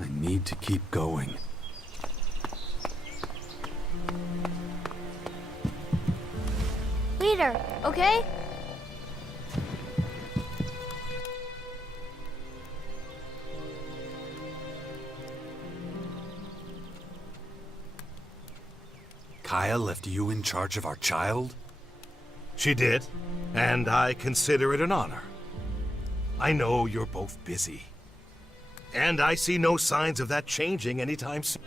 I need to keep going. Leader, okay? Kaya left you in charge of our child? She did, and I consider it an honor. I know you're both busy, and I see no signs of that changing anytime soon.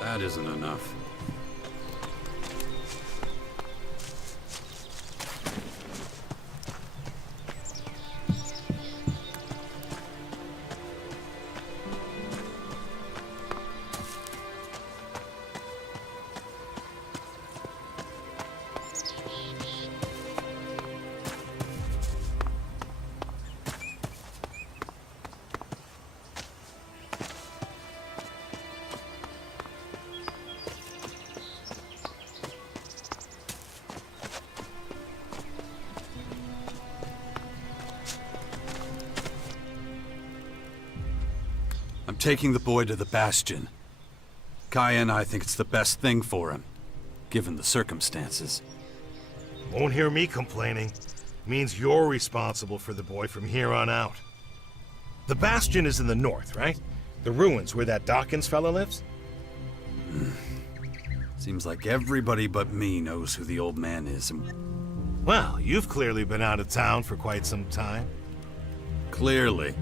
That isn't enough. I'm taking the boy to the Bastion. Kaya and I think it's the best thing for him, given the circumstances. Won't hear me complaining. Means you're responsible for the boy from here on out. The Bastion is in the north, right? The ruins where that Dawkins fella lives? Seems like everybody but me knows who the old man is. Well, you've clearly been out of town for quite some time. Clearly.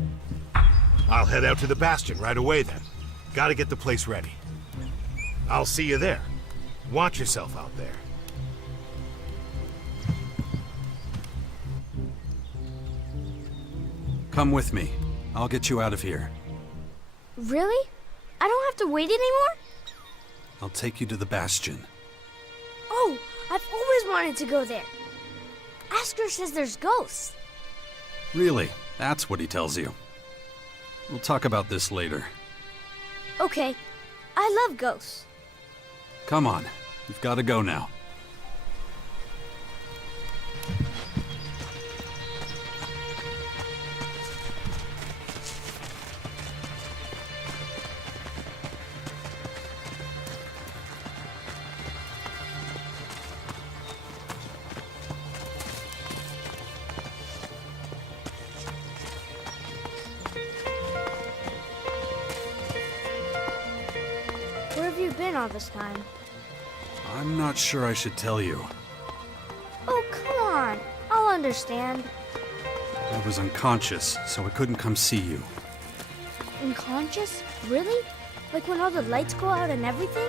I'll head out to the Bastion right away then. Gotta get the place ready. I'll see you there. Watch yourself out there. Come with me. I'll get you out of here. Really? I don't have to wait anymore? I'll take you to the Bastion. Oh, I've always wanted to go there. Asker says there's ghosts. Really? That's what he tells you. We'll talk about this later. Okay, I love ghosts. Come on, you've got to go now. Where have you been all this time? I'm not sure I should tell you. Oh, come on. I'll understand. I was unconscious, so I couldn't come see you. Unconscious? Really? Like when all the lights go out and everything?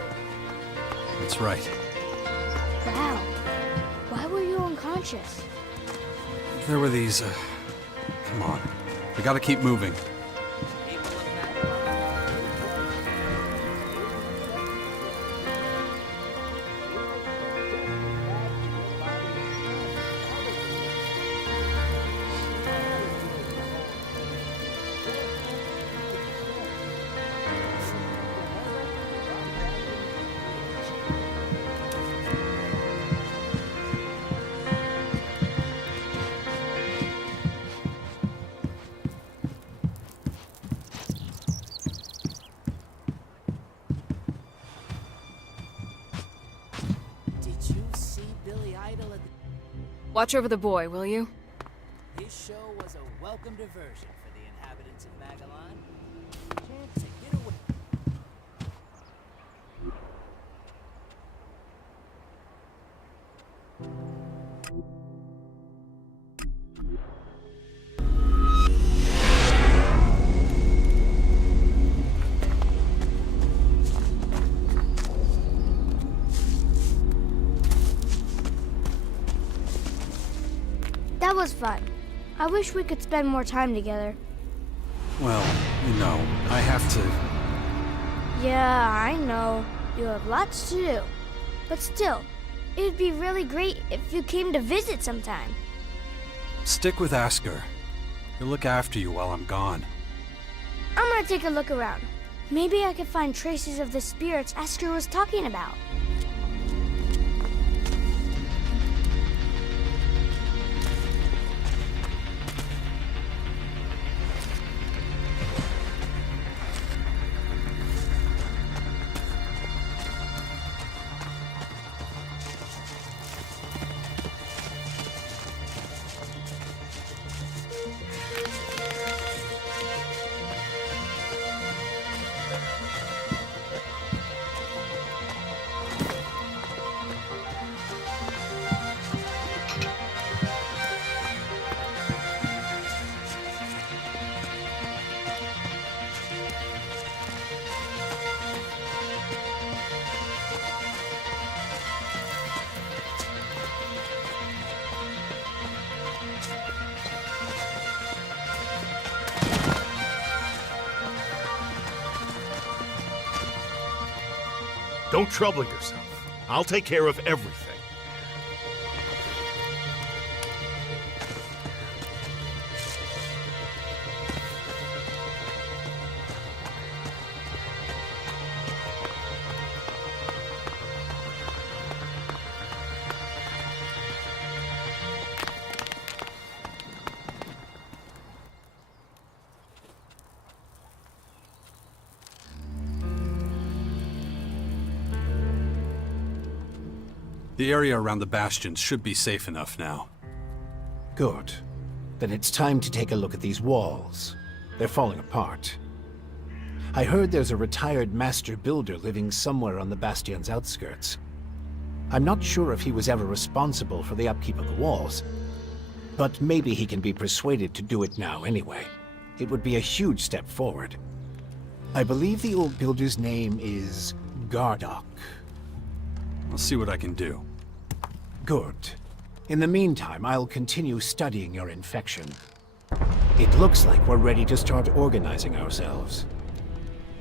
That's right. Wow. Why were you unconscious? There were these, Come on. We gotta keep moving. Watch over the boy, will you? His show was a welcome diversion for the inhabitants of Magellan. Chance to get away. That was fun. I wish we could spend more time together. Well, you know, I have to... Yeah, I know. You have lots to do. But still, it'd be really great if you came to visit sometime. Stick with Asker. He'll look after you while I'm gone. I'm gonna take a look around. Maybe I could find traces of the spirits Asker was talking about. Don't trouble yourself. I'll take care of everything. The area around the bastions should be safe enough now. Good. Then it's time to take a look at these walls. They're falling apart. I heard there's a retired master builder living somewhere on the bastion's outskirts. I'm not sure if he was ever responsible for the upkeep of the walls, but maybe he can be persuaded to do it now anyway. It would be a huge step forward. I believe the old builder's name is Gardock. I'll see what I can do. Good. In the meantime, I'll continue studying your infection. It looks like we're ready to start organizing ourselves.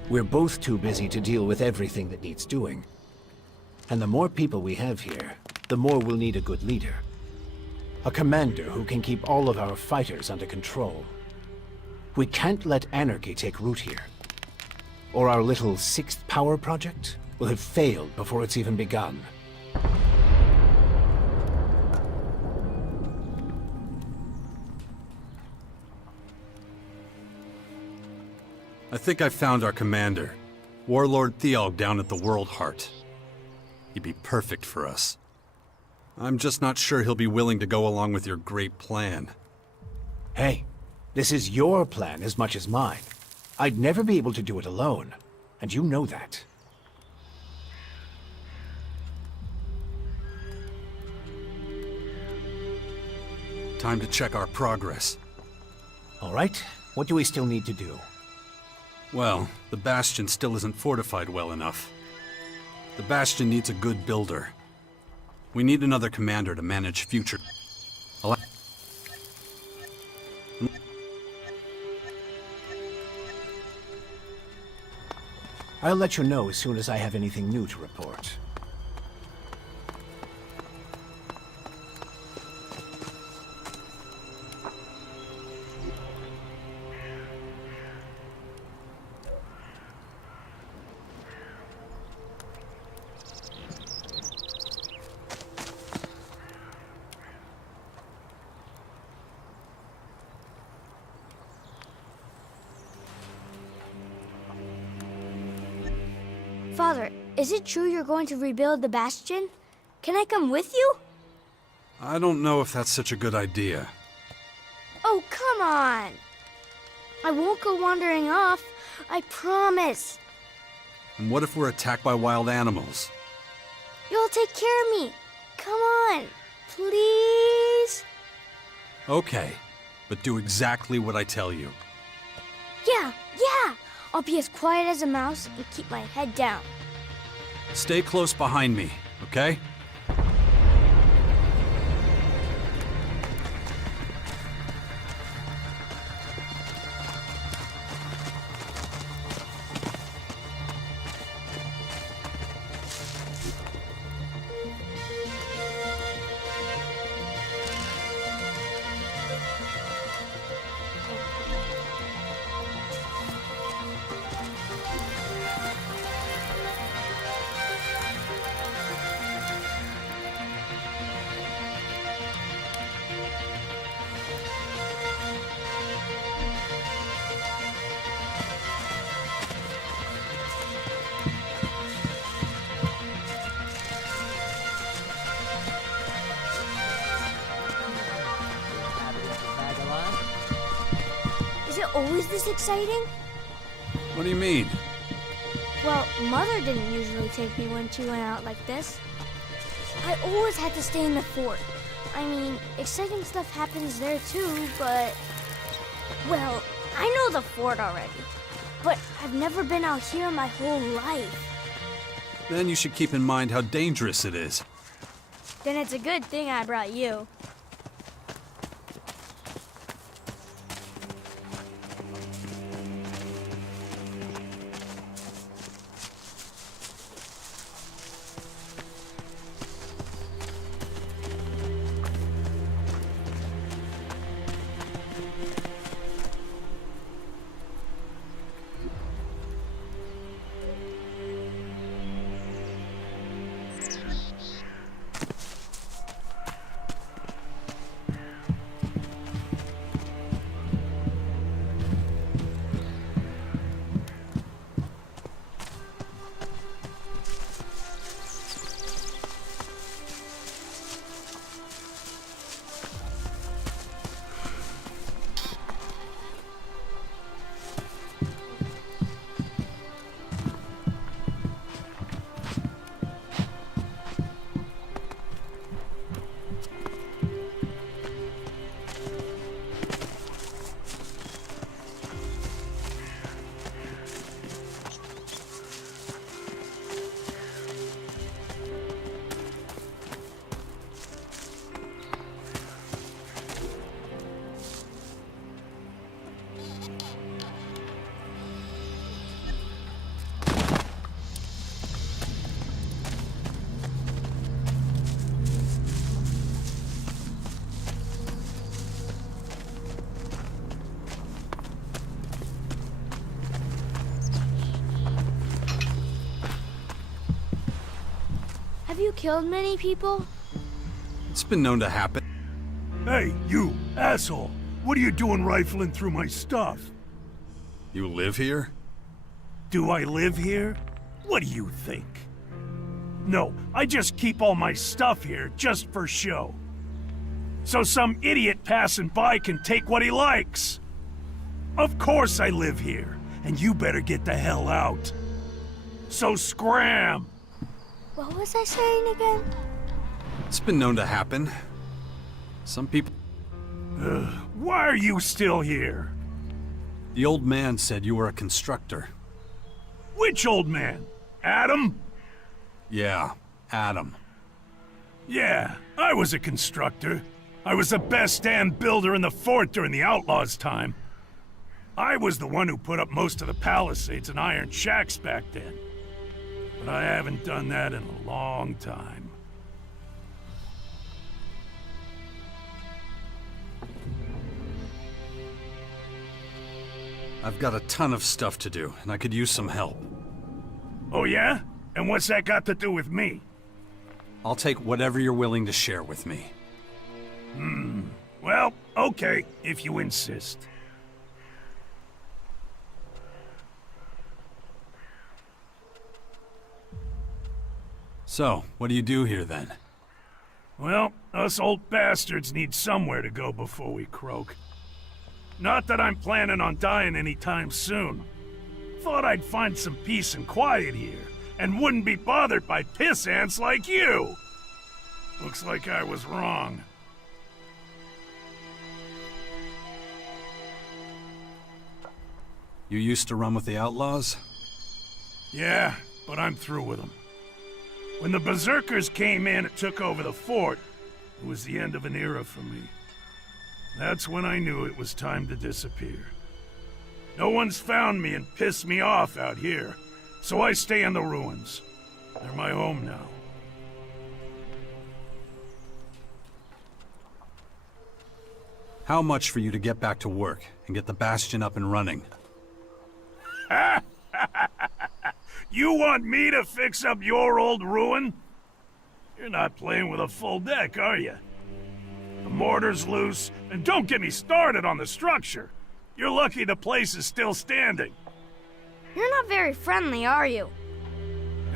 We're both too busy to deal with everything that needs doing. And the more people we have here, the more we'll need a good leader. A commander who can keep all of our fighters under control. We can't let anarchy take root here. Or our little sixth power project will have failed before it's even begun. I think I found our commander, Warlord Theog down at the World Heart. He'd be perfect for us. I'm just not sure he'll be willing to go along with your great plan. Hey, this is your plan as much as mine. I'd never be able to do it alone, and you know that. Time to check our progress. All right, what do we still need to do? Well, the Bastion still isn't fortified well enough. The Bastion needs a good builder. We need another commander to manage future... I'll let you know as soon as I have anything new to report. Father, is it true you're going to rebuild the Bastion? Can I come with you? I don't know if that's such a good idea. Oh, come on! I won't go wandering off. I promise. And what if we're attacked by wild animals? You'll take care of me. Come on, please? Okay, but do exactly what I tell you. Yeah. I'll be as quiet as a mouse and keep my head down. Stay close behind me, okay? Is it always this exciting? What do you mean? Well, Mother didn't usually take me when she went out like this. I always had to stay in the fort. I mean, exciting stuff happens there too, but... Well, I know the fort already. But I've never been out here my whole life. Then you should keep in mind how dangerous it is. Then it's a good thing I brought you. Have you killed many people? It's been known to happen. Hey, you, asshole! What are you doing rifling through my stuff? You live here? Do I live here? What do you think? No, I just keep all my stuff here just for show. So some idiot passing by can take what he likes. Of course I live here, and you better get the hell out. So scram! What was I saying again? It's been known to happen. Some people... Why are you still here? The old man said you were a constructor. Which old man? Adam? Yeah, Adam. Yeah, I was a constructor. I was the best damn builder in the fort during the Outlaws' time. I was the one who put up most of the palisades and iron shacks back then. But I haven't done that in a long time. I've got a ton of stuff to do, and I could use some help. Oh yeah? And what's that got to do with me? I'll take whatever you're willing to share with me. Well, okay, if you insist. So, what do you do here then? Well, us old bastards need somewhere to go before we croak. Not that I'm planning on dying anytime soon. Thought I'd find some peace and quiet here, and wouldn't be bothered by piss ants like you. Looks like I was wrong. You used to run with the Outlaws? Yeah, but I'm through with them. When the Berserkers came in and took over the fort, it was the end of an era for me. That's when I knew it was time to disappear. No one's found me and pissed me off out here, so I stay in the ruins. They're my home now. How much for you to get back to work and get the Bastion up and running? You want me to fix up your old ruin? You're not playing with a full deck, are you? The mortar's loose, and don't get me started on the structure. You're lucky the place is still standing. You're not very friendly, are you?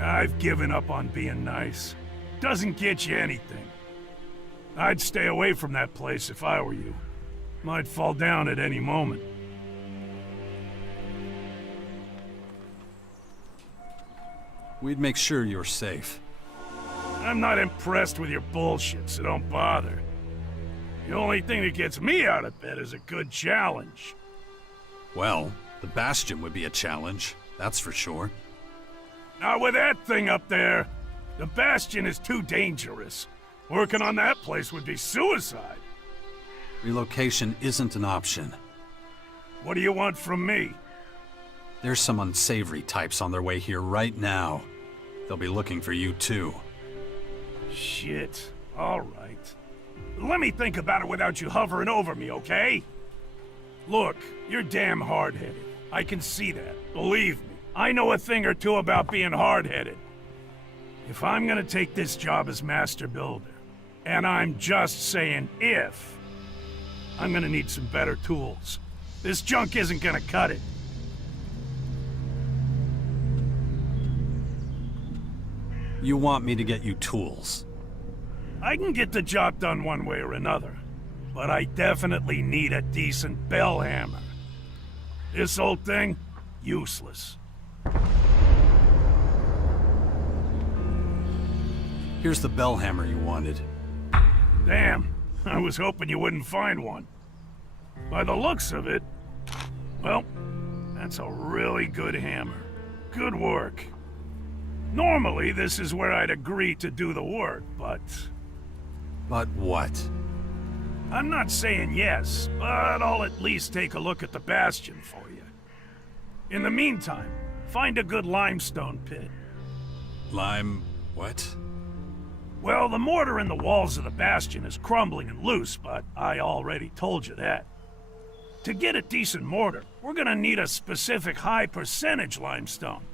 I've given up on being nice. Doesn't get you anything. I'd stay away from that place if I were you. Might fall down at any moment. We'd make sure you're safe. I'm not impressed with your bullshit, so don't bother. The only thing that gets me out of bed is a good challenge. Well, the Bastion would be a challenge, that's for sure. Not with that thing up there. The Bastion is too dangerous. Working on that place would be suicide. Relocation isn't an option. What do you want from me? There's some unsavory types on their way here right now. They'll be looking for you too. Shit. All right. Let me think about it without you hovering over me, okay? Look, you're damn hard-headed. I can see that. Believe me, I know a thing or two about being hard-headed. If I'm gonna take this job as Master Builder, and I'm just saying if, I'm gonna need some better tools. This junk isn't gonna cut it. You want me to get you tools? I can get the job done one way or another, but I definitely need a decent bell hammer. This old thing, useless. Here's the bell hammer you wanted. Damn, I was hoping you wouldn't find one. By the looks of it, well, that's a really good hammer. Good work. Normally, this is where I'd agree to do the work, but... But what? I'm not saying yes, but I'll at least take a look at the Bastion for you. In the meantime, find a good limestone pit. What? Well, the mortar in the walls of the Bastion is crumbling and loose, but I already told you that. To get a decent mortar, we're gonna need a specific high percentage limestone.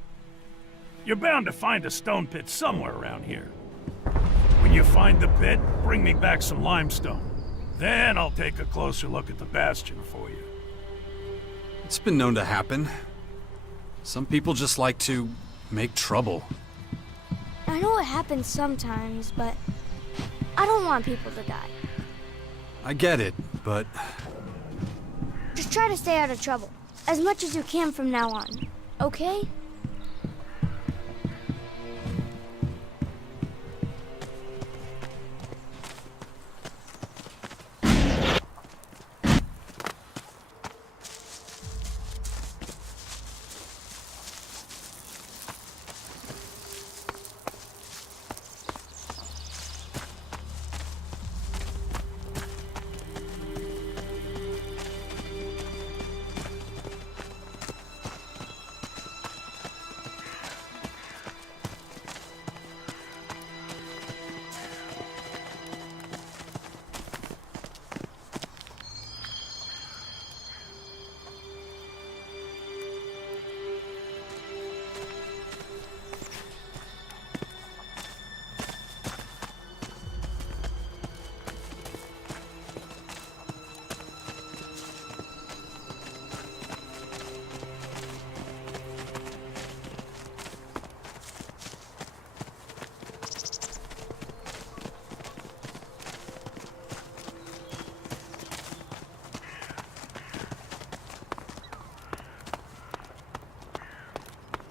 You're bound to find a stone pit somewhere around here. you find the pit, bring me back some limestone. Then I'll take a closer look at the bastion for you. It's been known to happen. Some people just like to make trouble. I know it happens sometimes, but I don't want people to die. I get it, but Just try to stay out of trouble, as much as you can from now on, okay?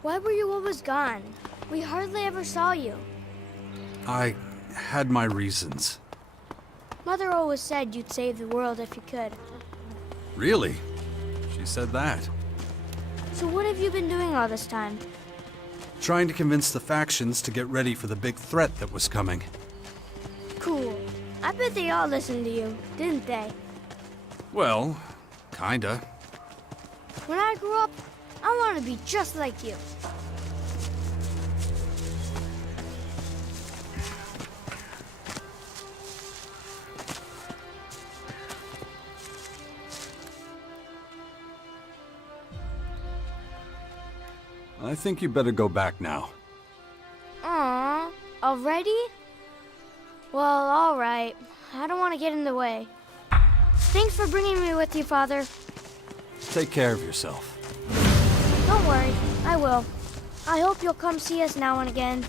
Why were you always gone? We hardly ever saw you. I had my reasons. Mother always said you'd save the world if you could. Really? She said that. So what have you been doing all this time? Trying to convince the factions to get ready for the big threat that was coming. Cool. I bet they all listened to you, didn't they? Well, kinda. When I grow up, I want to be just like you. I think you better go back now. Aww, already? Well, alright. I don't want to get in the way. Thanks for bringing me with you, Father. Take care of yourself. Don't worry, I will. I hope you'll come see us now and again.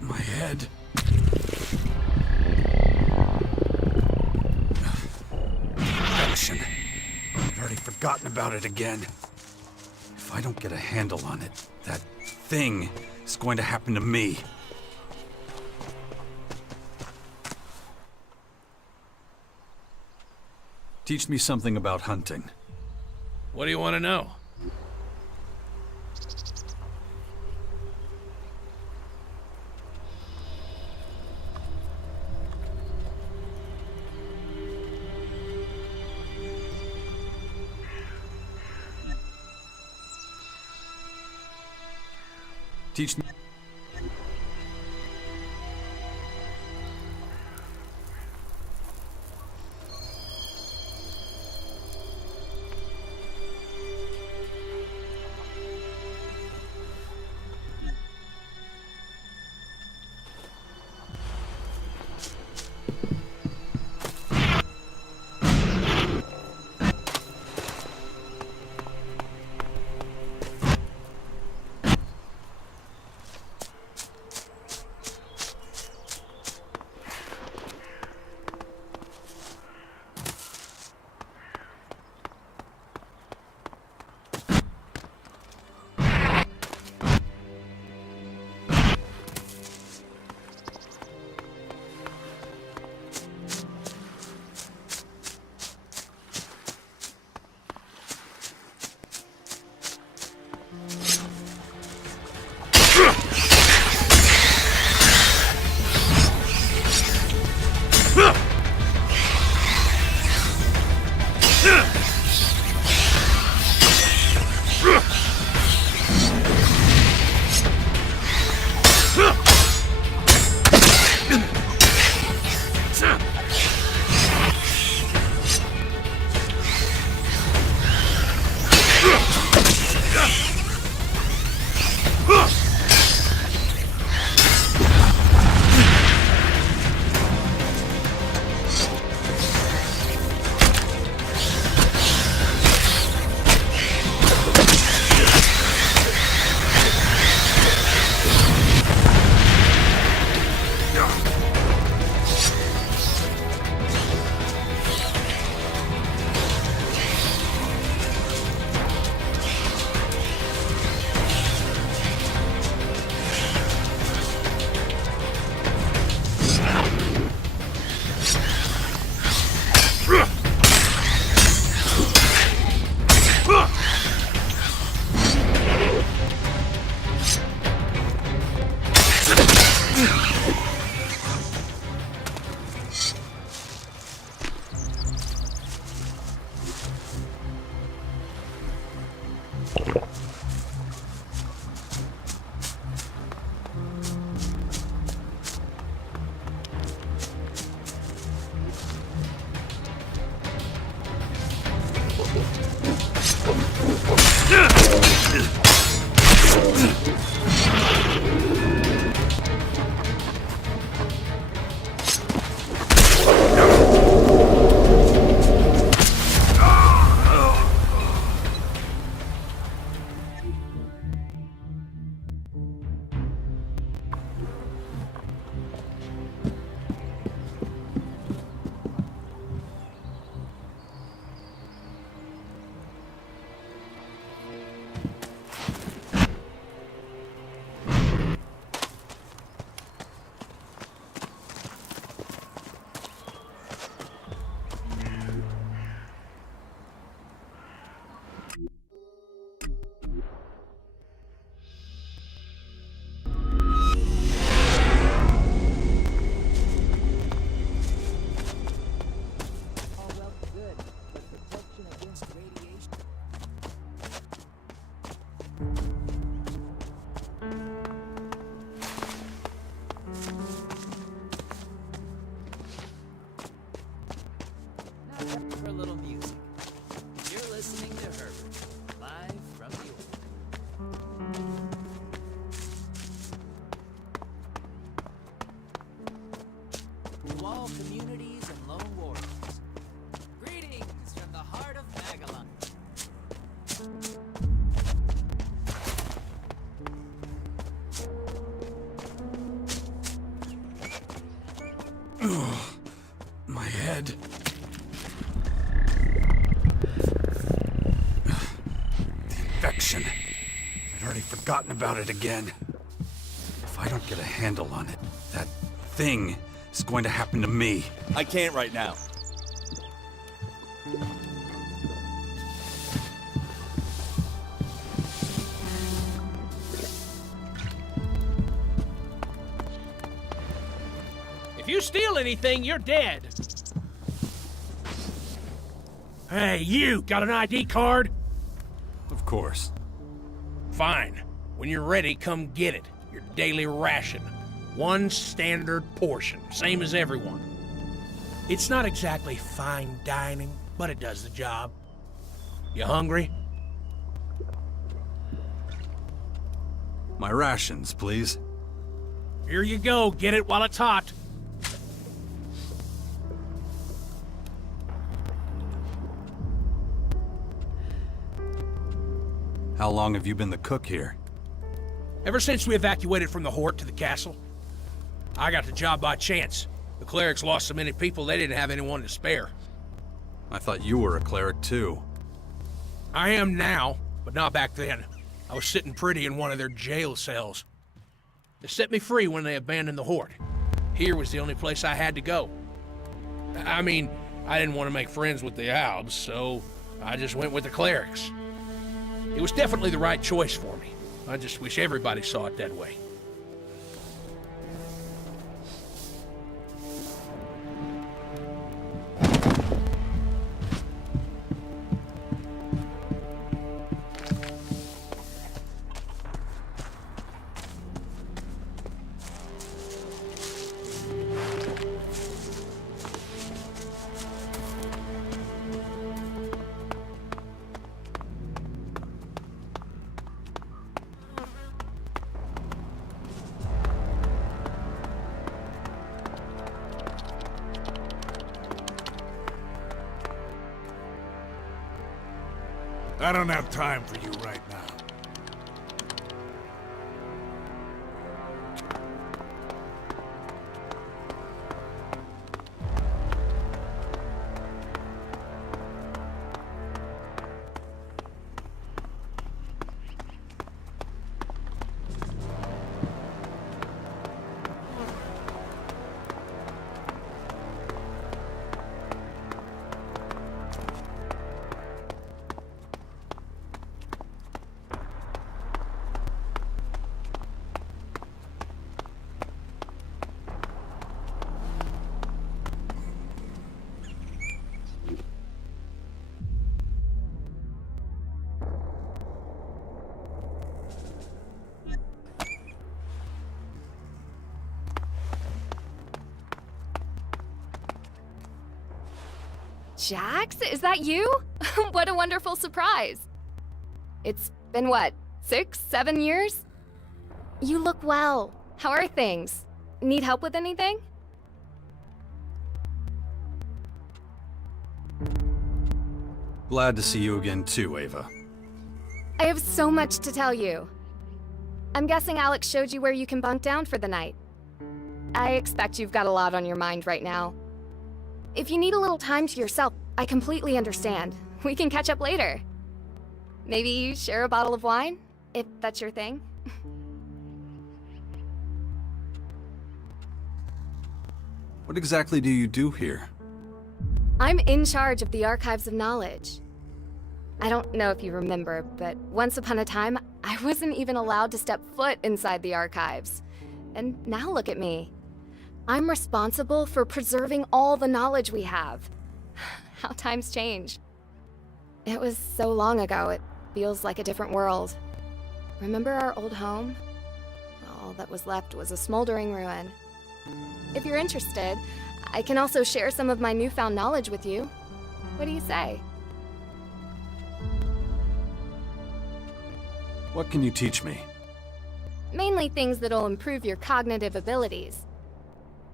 My head. Action. I'd already forgotten about it again. If I don't get a handle on it, that thing is going to happen to me. Teach me something about hunting. What do you want to know? Teach me. All well and good, but protection against radiation. Now time for a little music. You're listening to Herbert, live from the old. To all communities and lone warriors. Greetings from the heart of Magellan. My head. The infection. I'd already forgotten about it again. If I don't get a handle on it, that thing is going to happen to me. I can't right now. If you steal anything, you're dead. Hey, you! Got an ID card? Of course. Fine. When you're ready, come get it. Your daily ration. One standard portion, same as everyone. It's not exactly fine dining, but it does the job. You hungry? My rations, please. Here you go. Get it while it's hot. How long have you been the cook here? Ever since we evacuated from the Hort to the castle, I got the job by chance. The clerics lost so many people they didn't have anyone to spare. I thought you were a cleric too. I am now, but not back then. I was sitting pretty in one of their jail cells. They set me free when they abandoned the Hort. Here was the only place I had to go. I mean, I didn't want to make friends with the Albs, so I just went with the clerics. It was definitely the right choice for me. I just wish everybody saw it that way. I don't have time for you right now. Jax, is that you? What a wonderful surprise. It's been what, 6, 7 years? You look well. How are things? Need help with anything? Glad to see you again too, Ava. I have so much to tell you. I'm guessing Alex showed you where you can bunk down for the night. I expect you've got a lot on your mind right now. If you need a little time to yourself, I completely understand. We can catch up later. Maybe share a bottle of wine, if that's your thing. What exactly do you do here? I'm in charge of the Archives of Knowledge. I don't know if you remember, but once upon a time, I wasn't even allowed to step foot inside the archives. And now look at me. I'm responsible for preserving all the knowledge we have. How times change. It was so long ago, it feels like a different world. Remember our old home? All that was left was a smoldering ruin. If you're interested, I can also share some of my newfound knowledge with you. What do you say? What can you teach me? Mainly things that'll improve your cognitive abilities.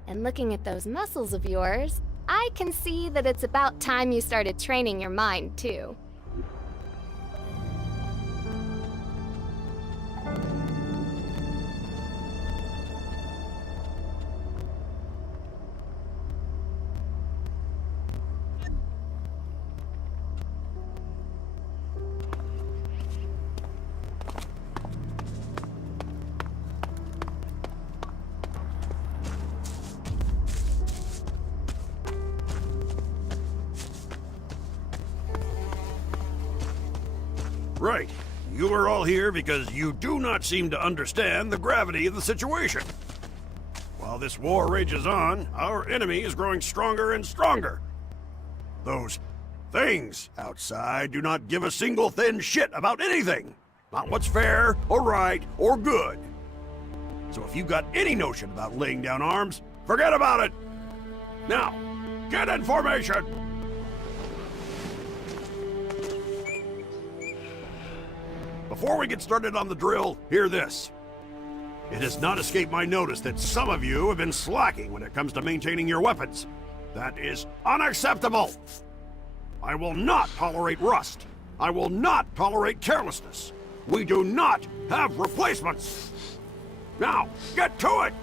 And looking at those muscles of yours, I can see that it's about time you started training your mind, too. Right. You are all here because you do not seem to understand the gravity of the situation. While this war rages on, our enemy is growing stronger and stronger. Those things outside do not give a single thin shit about anything. Not what's fair, or right, or good. So if you've got any notion about laying down arms, forget about it! Now, get in formation! Before we get started on the drill, hear this. It has not escaped my notice that some of you have been slacking when it comes to maintaining your weapons. That is unacceptable! I will not tolerate rust. I will not tolerate carelessness. We do not have replacements! Now, get to it!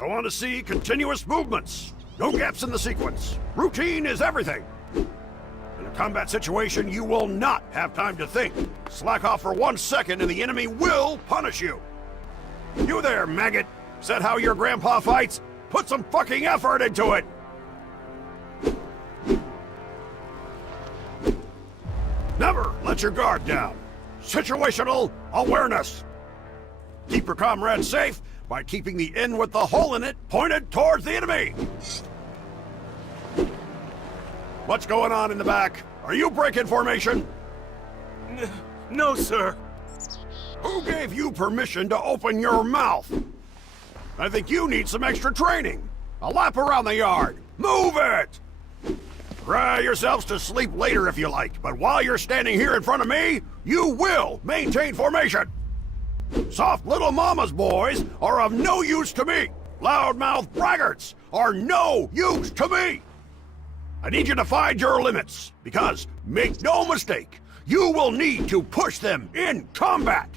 I want to see continuous movements. No gaps in the sequence. Routine is everything. In a combat situation, you will not have time to think. Slack off for 1 second and the enemy will punish you. You there, maggot. Is that how your grandpa fights? Put some fucking effort into it! Never let your guard down. Situational awareness. Keep your comrades safe by keeping the end with the hole in it pointed towards the enemy. What's going on in the back? Are you breaking formation? No, sir. Who gave you permission to open your mouth? I think you need some extra training. A lap around the yard. Move it! Cry yourselves to sleep later if you like, but while you're standing here in front of me, you will maintain formation. Soft little mama's boys are of no use to me. Loudmouth braggarts are no use to me. I need you to find your limits, because, make no mistake, you will need to push them in combat.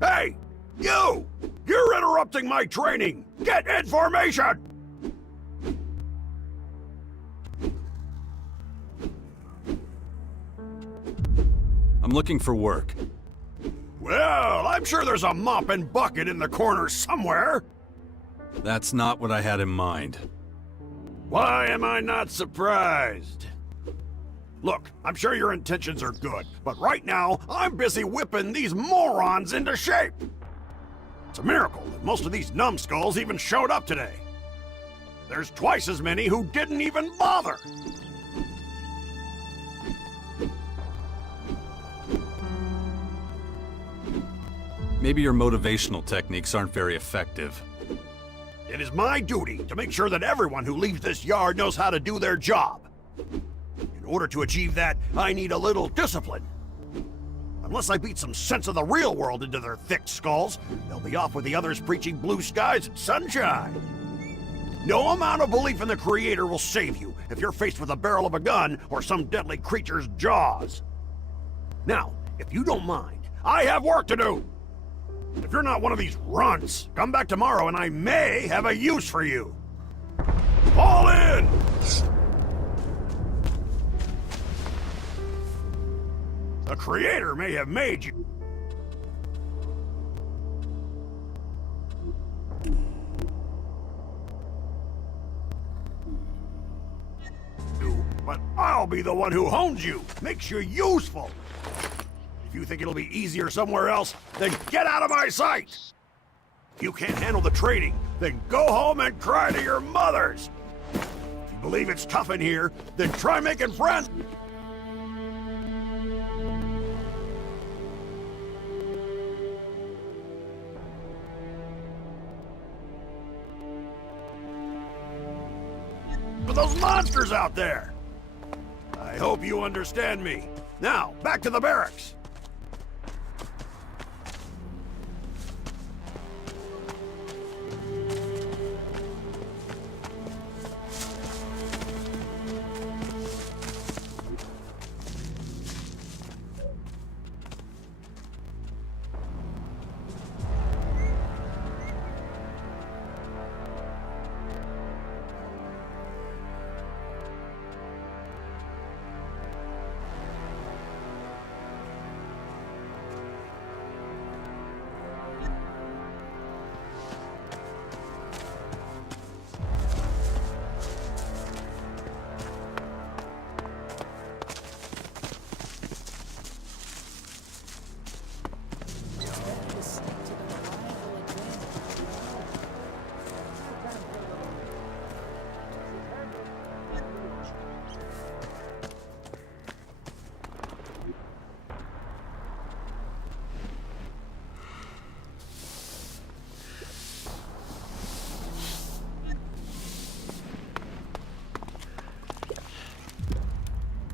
Hey! You! You're interrupting my training! Get in formation! I'm looking for work. Well, I'm sure there's a mop and bucket in the corner somewhere. That's not what I had in mind. Why am I not surprised? Look, I'm sure your intentions are good, but right now, I'm busy whipping these morons into shape. It's a miracle that most of these numbskulls even showed up today. There's twice as many who didn't even bother. Maybe your motivational techniques aren't very effective. It is my duty to make sure that everyone who leaves this yard knows how to do their job. In order to achieve that, I need a little discipline. Unless I beat some sense of the real world into their thick skulls, they'll be off with the others preaching blue skies and sunshine. No amount of belief in the Creator will save you if you're faced with the barrel of a gun or some deadly creature's jaws. Now, if you don't mind, I have work to do. If you're not one of these runts, come back tomorrow and I may have a use for you. Fall in! The Creator may have made you. But I'll be the one who hones you, makes you useful. If you think it'll be easier somewhere else, then get out of my sight! If you can't handle the training, then go home and cry to your mothers! If you believe it's tough in here, then try making friends! For those monsters out there! I hope you understand me. Now, back to the barracks!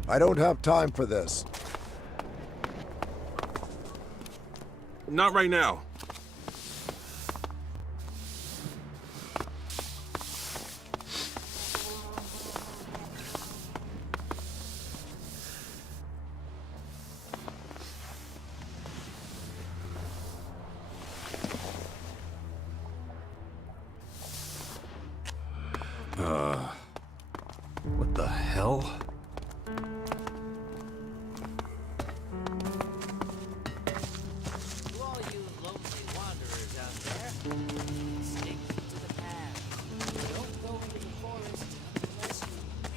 I don't have time for this. Not right now. What the hell? To all you lonely wanderers out there, stick to the path. Don't go into the forest unless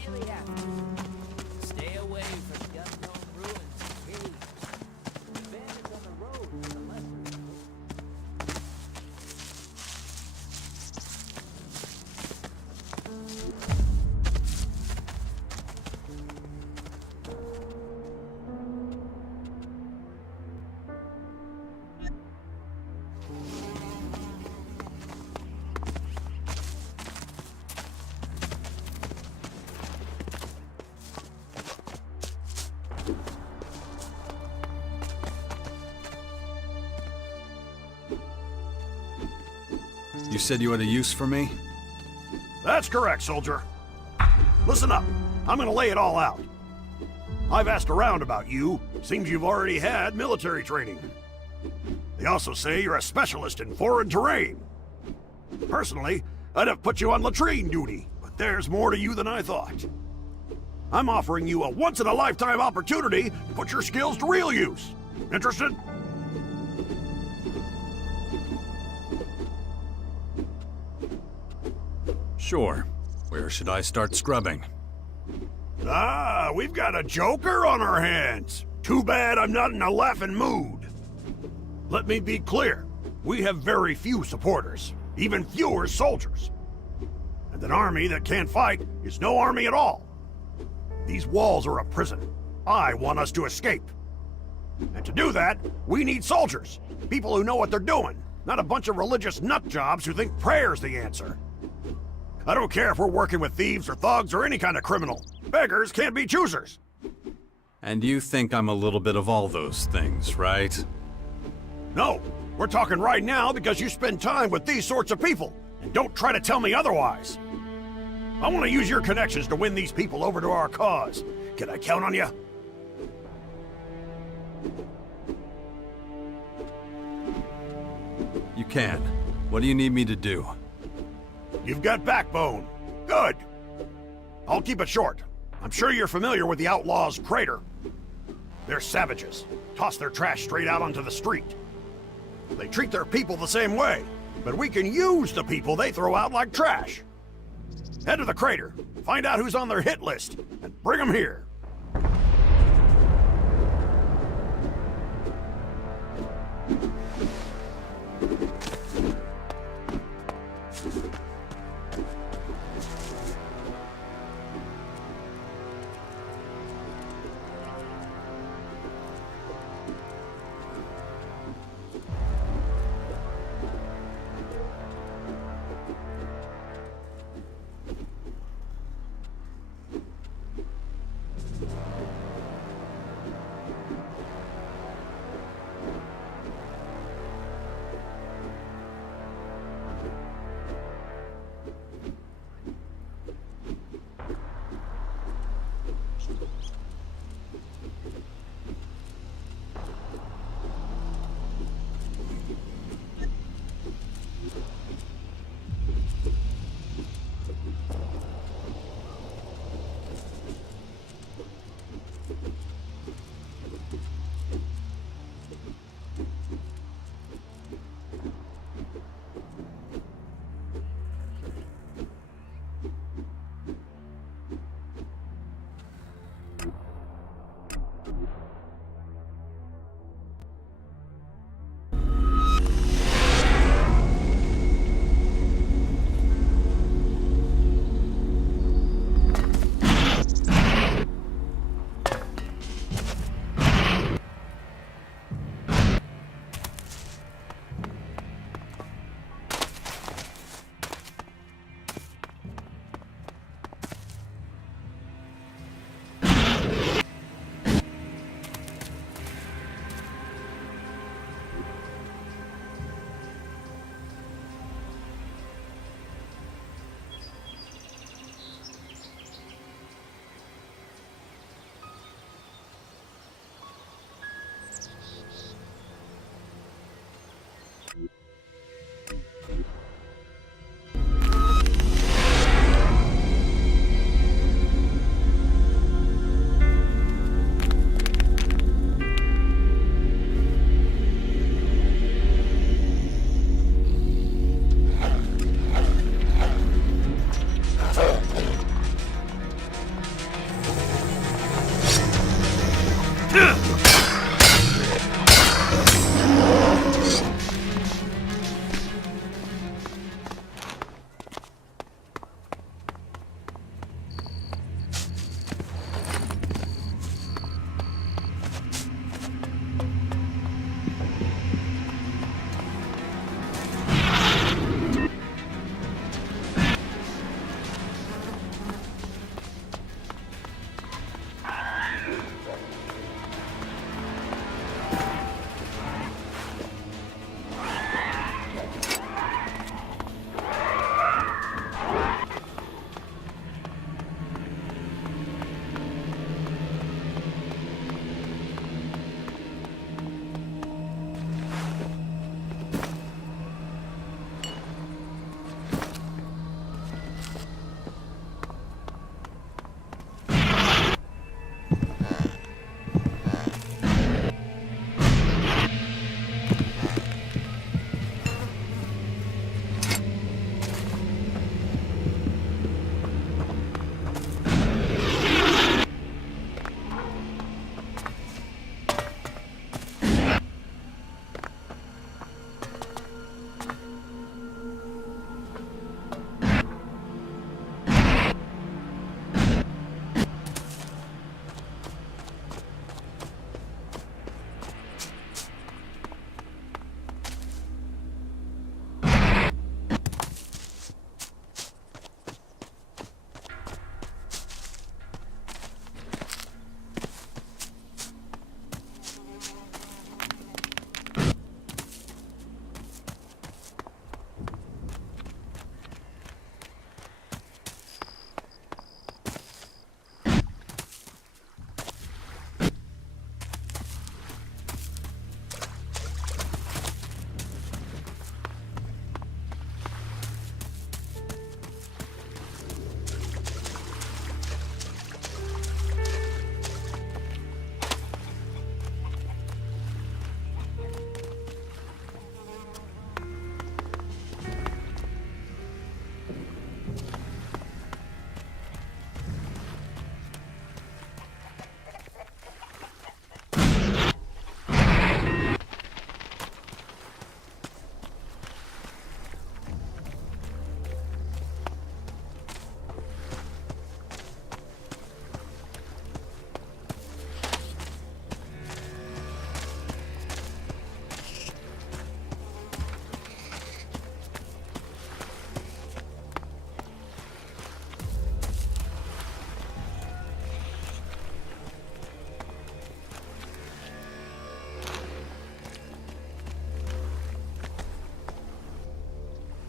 you really have to. Stay away from the unknown ruins and caves. The bandits on the road are the lesser evil. You said you had a use for me? That's correct, soldier. Listen up. I'm gonna lay it all out. I've asked around about you. Seems you've already had military training. They also say you're a specialist in foreign terrain. Personally, I'd have put you on latrine duty, but there's more to you than I thought. I'm offering you a once-in-a-lifetime opportunity to put your skills to real use. Interested? Sure. Where should I start scrubbing? Ah, we've got a joker on our hands. Too bad I'm not in a laughing mood. Let me be clear. We have very few supporters, even fewer soldiers. And an army that can't fight is no army at all. These walls are a prison. I want us to escape. And to do that, we need soldiers. People who know what they're doing, not a bunch of religious nutjobs who think prayer's the answer. I don't care if we're working with thieves or thugs or any kind of criminal. Beggars can't be choosers. And you think I'm a little bit of all those things, right? No, we're talking right now because you spend time with these sorts of people. And don't try to tell me otherwise. I want to use your connections to win these people over to our cause. Can I count on you? You can. What do you need me to do? You've got backbone. Good. I'll keep it short. I'm sure you're familiar with the Outlaws' Crater. They're savages. Toss their trash straight out onto the street. They treat their people the same way, but we can use the people they throw out like trash. Head to the crater, find out who's on their hit list, and bring them here.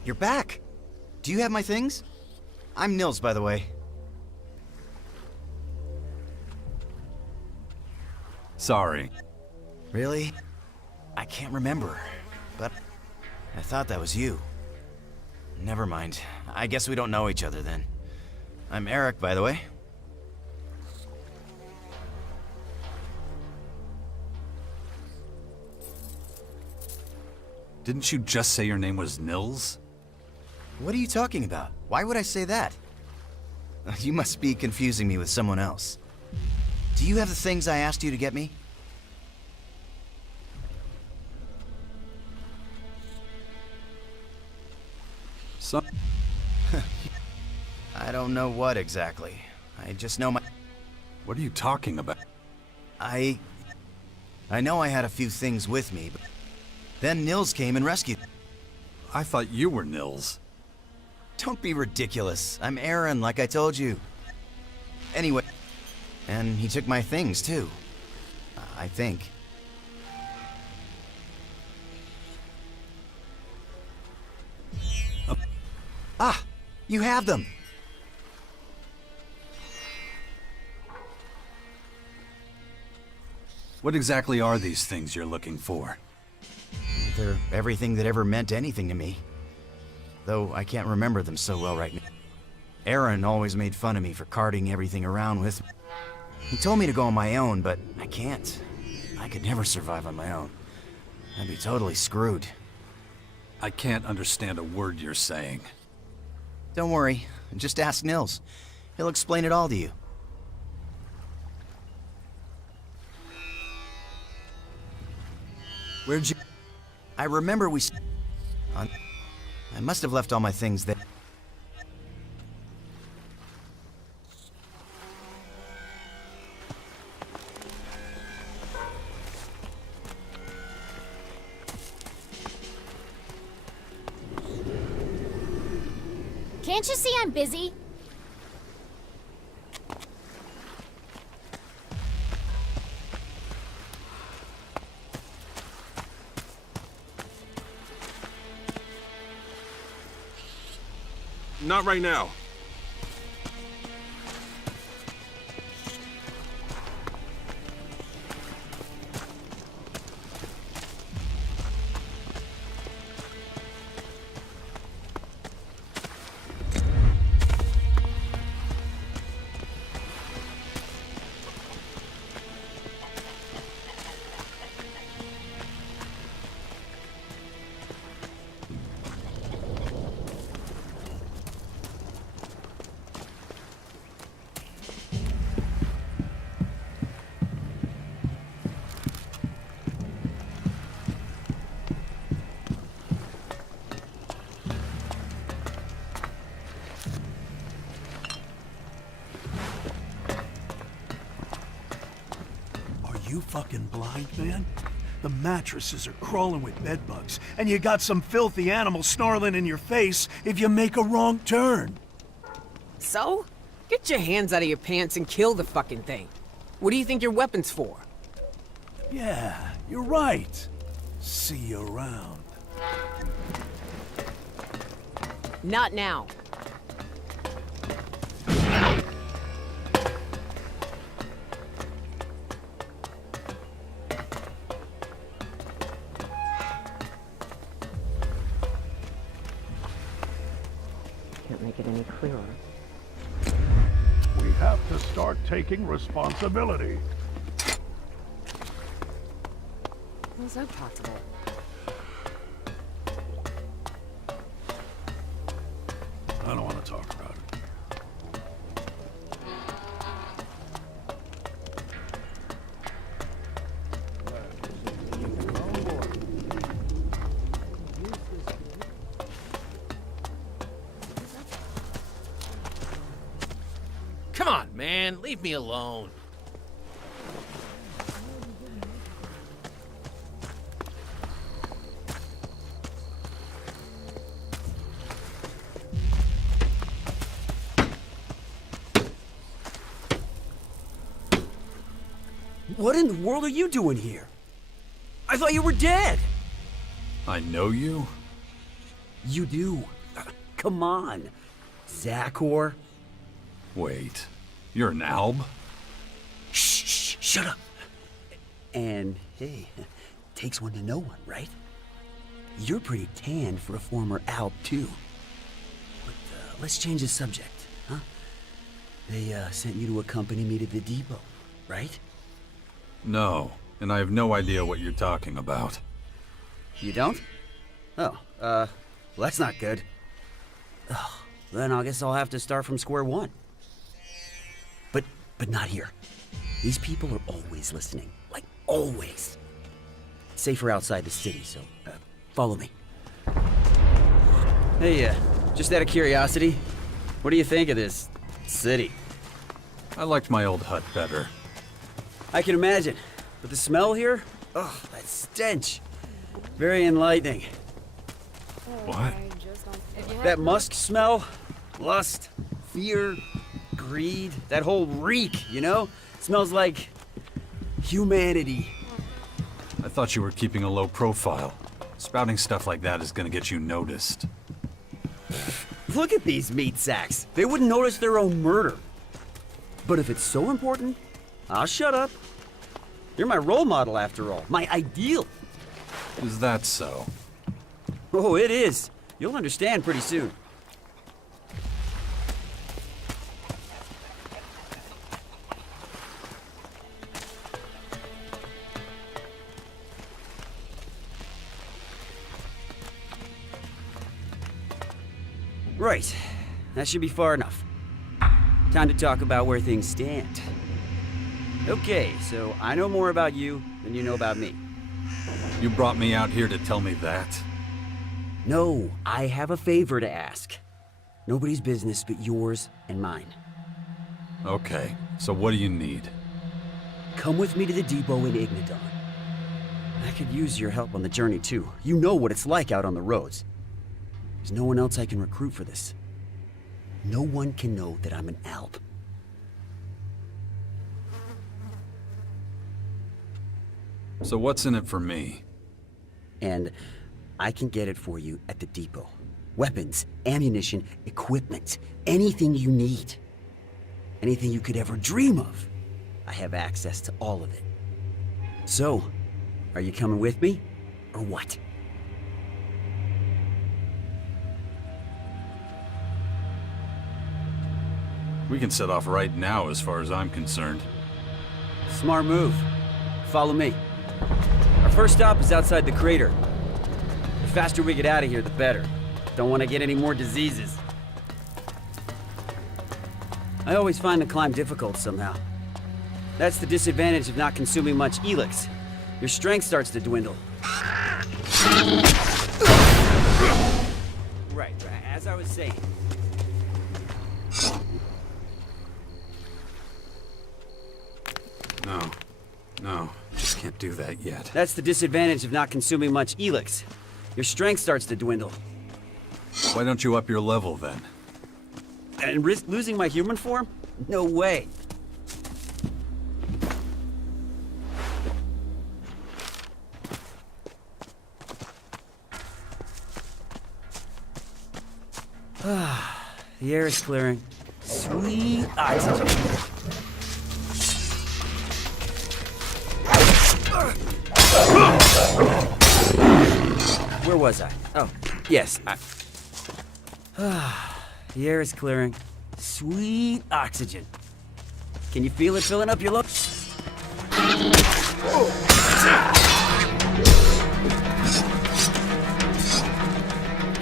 You're back. Do you have my things? I'm Nils, by the way. Sorry. Really? I can't remember, but I thought that was you. Never mind. I guess we don't know each other then. I'm Eric, by the way. Didn't you just say your name was Nils? What are you talking about? Why would I say that? You must be confusing me with someone else. Do you have the things I asked you to get me? Some... I don't know what exactly. I just know my... What are you talking about? I know I had a few things with me, but then Nils came and rescued me. I thought you were Nils. Don't be ridiculous. I'm Aaron, like I told you. Anyway, and he took my things, too. I think. Ah! You have them! What exactly are these things you're looking for? They're everything that ever meant anything to me. Though I can't remember them so well right now. Aaron always made fun of me for carting everything around with me. He told me to go on my own, but I can't. I could never survive on my own. I'd be totally screwed. I can't understand a word you're saying. Don't worry, just ask Nils. He'll explain it all to you. Where'd you... I remember we... I must have left all my things there. Can't you see I'm busy? Not right now. You fucking blind, man? The mattresses are crawling with bedbugs, and you got some filthy animal snarling in your face if you make a wrong turn. So? Get your hands out of your pants and kill the fucking thing. What do you think your weapon's for? Yeah, you're right. See you around. Not now. Can't make it any clearer. We have to start taking responsibility. How's that possible? I don't want to talk about it. Come on, man. Leave me alone. What in the world are you doing here? I thought you were dead! I know you? You do. Come on. Zachor. Wait, you're an Alb? Shh, shut up. And hey, takes one to know one, right? You're pretty tan for a former Alb, too. But let's change the subject, huh? They sent you to accompany me to the depot, right? No, and I have no idea what you're talking about. You don't? Oh, well, that's not good. Oh, then I guess I'll have to start from square one. But not here. These people are always listening. Like, always. Safer outside the city, so follow me. Hey, just out of curiosity, what do you think of this city? I liked my old hut better. I can imagine. But the smell here? Ugh, that stench. Very enlightening. What? That musk smell? Lust, fear, greed, that whole reek, you know? It smells like humanity. I thought you were keeping a low profile. Spouting stuff like that is gonna get you noticed. Look at these meat sacks. They wouldn't notice their own murder. But if it's so important, I'll shut up. You're my role model after all. My ideal. Is that so? Oh, it is. You'll understand pretty soon. Right. That should be far enough. Time to talk about where things stand. Okay, so I know more about you than you know about me. You brought me out here to tell me that? No, I have a favor to ask. Nobody's business but yours and mine. Okay, so what do you need? Come with me to the depot in Ignadon. I could use your help on the journey too. You know what it's like out on the roads. There's no one else I can recruit for this. No one can know that I'm an Alp. So what's in it for me? And I can get it for you at the depot. Weapons, ammunition, equipment, anything you need. Anything you could ever dream of. I have access to all of it. So, are you coming with me, or what? We can set off right now as far as I'm concerned. Smart move. Follow me. Our first stop is outside the crater. The faster we get out of here, the better. Don't want to get any more diseases. I always find the climb difficult somehow. That's the disadvantage of not consuming much Elex. Your strength starts to dwindle. Right, as I was saying. No, just can't do that yet. That's the disadvantage of not consuming much Elex. Your strength starts to dwindle. Why don't you up your level then? And risk losing my human form? No way. The air is clearing. Sweet oxygen. Where was I? Oh, yes. The air is clearing. Sweet oxygen. Can you feel it filling up your lungs? Can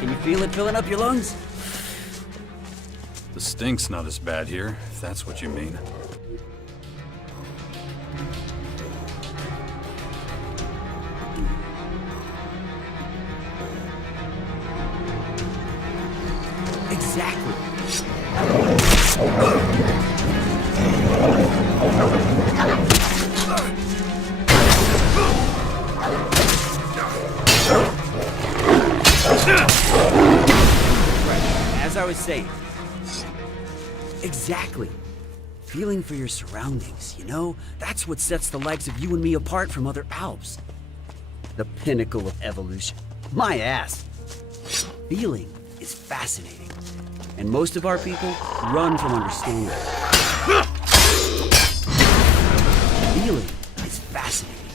you feel it filling up your lungs? The stink's not as bad here, if that's what you mean. Exactly. As I was saying. Exactly. Feeling for your surroundings, you know? That's what sets the likes of you and me apart from other Alps. The pinnacle of evolution. My ass. Feeling is fascinating, and most of our people run from understanding. Feeling is fascinating,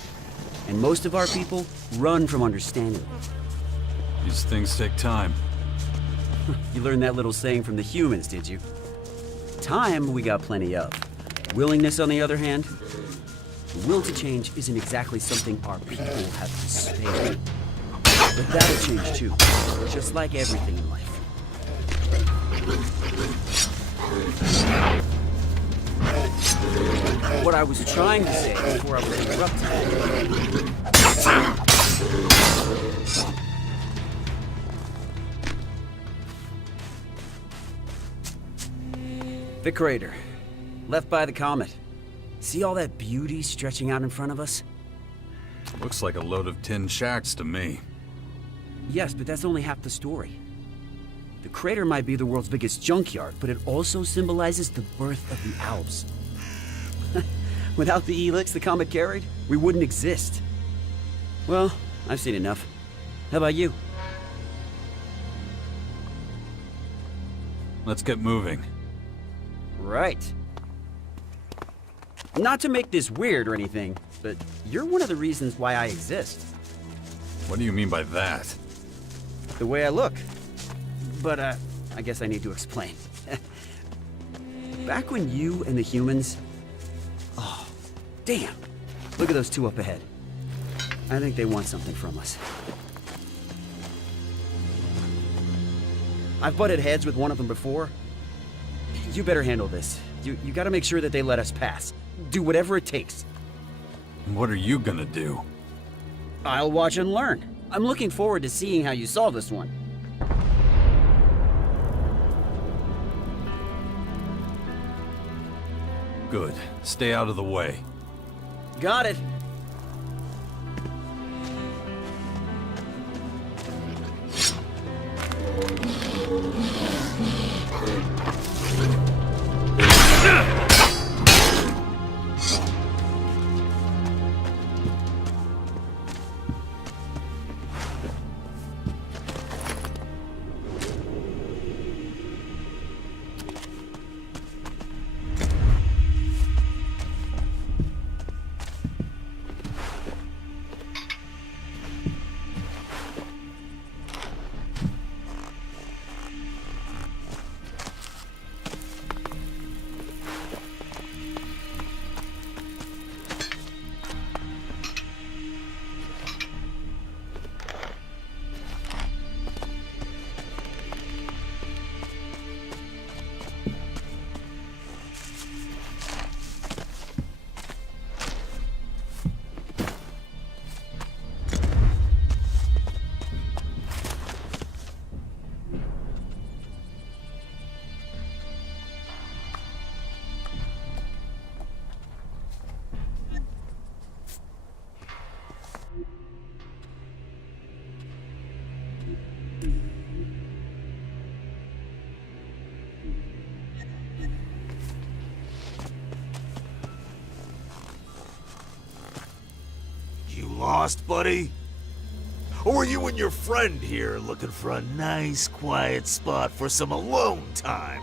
and most of our people run from understanding. These things take time. You learned that little saying from the humans, did you? Time we got plenty of. Willingness, on the other hand, the will to change isn't exactly something our people have to spare. But that'll change too, just like everything in life. What I was trying to say before I was interrupted. The crater, left by the comet. See all that beauty stretching out in front of us? Looks like a load of tin shacks to me. Yes, but that's only half the story. The crater might be the world's biggest junkyard, but it also symbolizes the birth of the Alps. Without the Elex the comet carried, we wouldn't exist. Well, I've seen enough. How about you? Let's get moving. Right. Not to make this weird or anything, but you're one of the reasons why I exist. What do you mean by that? The way I look. But, I guess I need to explain. Back when you and the humans... Oh, damn. Look at those two up ahead. I think they want something from us. I've butted heads with one of them before. You better handle this. You gotta make sure that they let us pass. Do whatever it takes. What are you gonna do? I'll watch and learn. I'm looking forward to seeing how you solve this one. Good. Stay out of the way. Got it. Lost, buddy? Or were you and your friend here looking for a nice, quiet spot for some alone time?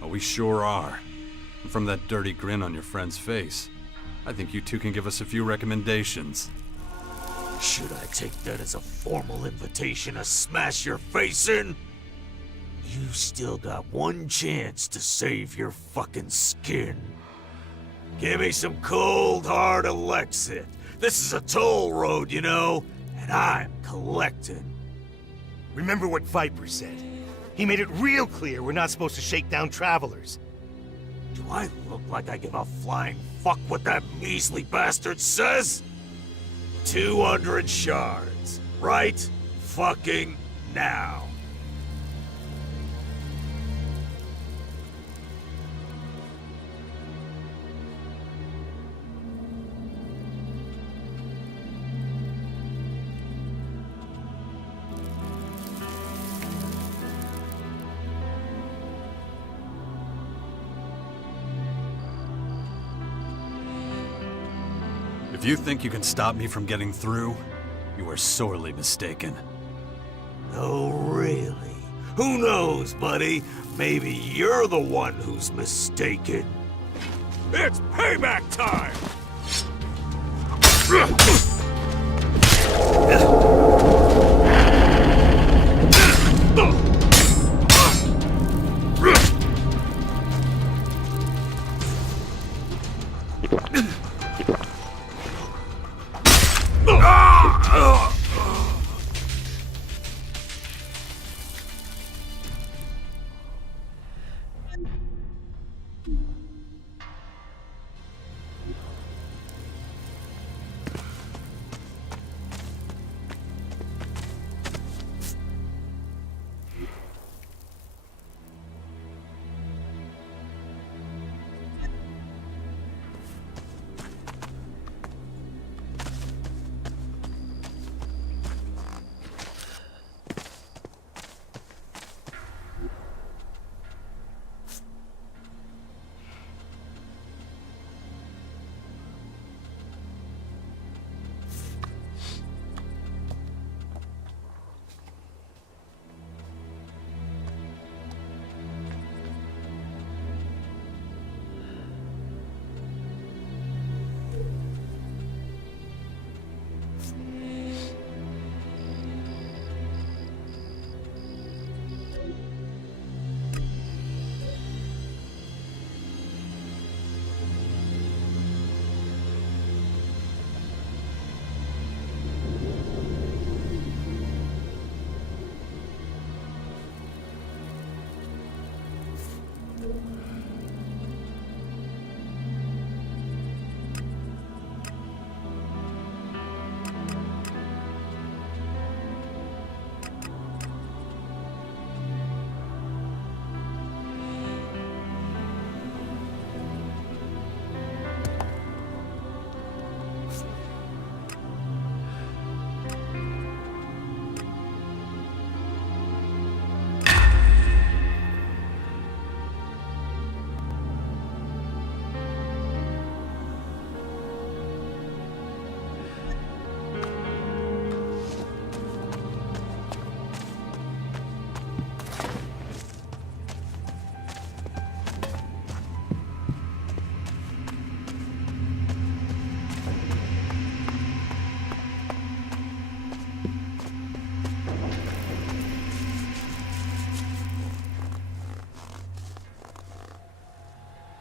Oh, we sure are. And from that dirty grin on your friend's face, I think you two can give us a few recommendations. Should I take that as a formal invitation to smash your face in? You still got one chance to save your fucking skin. Give me some cold, hard Elexit. This is a toll road, you know, and I'm collecting. Remember what Viper said. He made it real clear we're not supposed to shake down travelers. Do I look like I give a flying fuck what that measly bastard says? 200 shards, right fucking now. If you think you can stop me from getting through, you are sorely mistaken. Oh, really? Who knows, buddy? Maybe you're the one who's mistaken. It's payback time!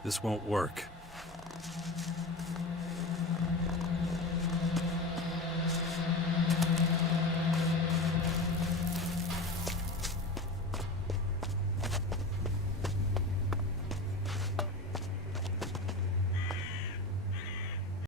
This won't work.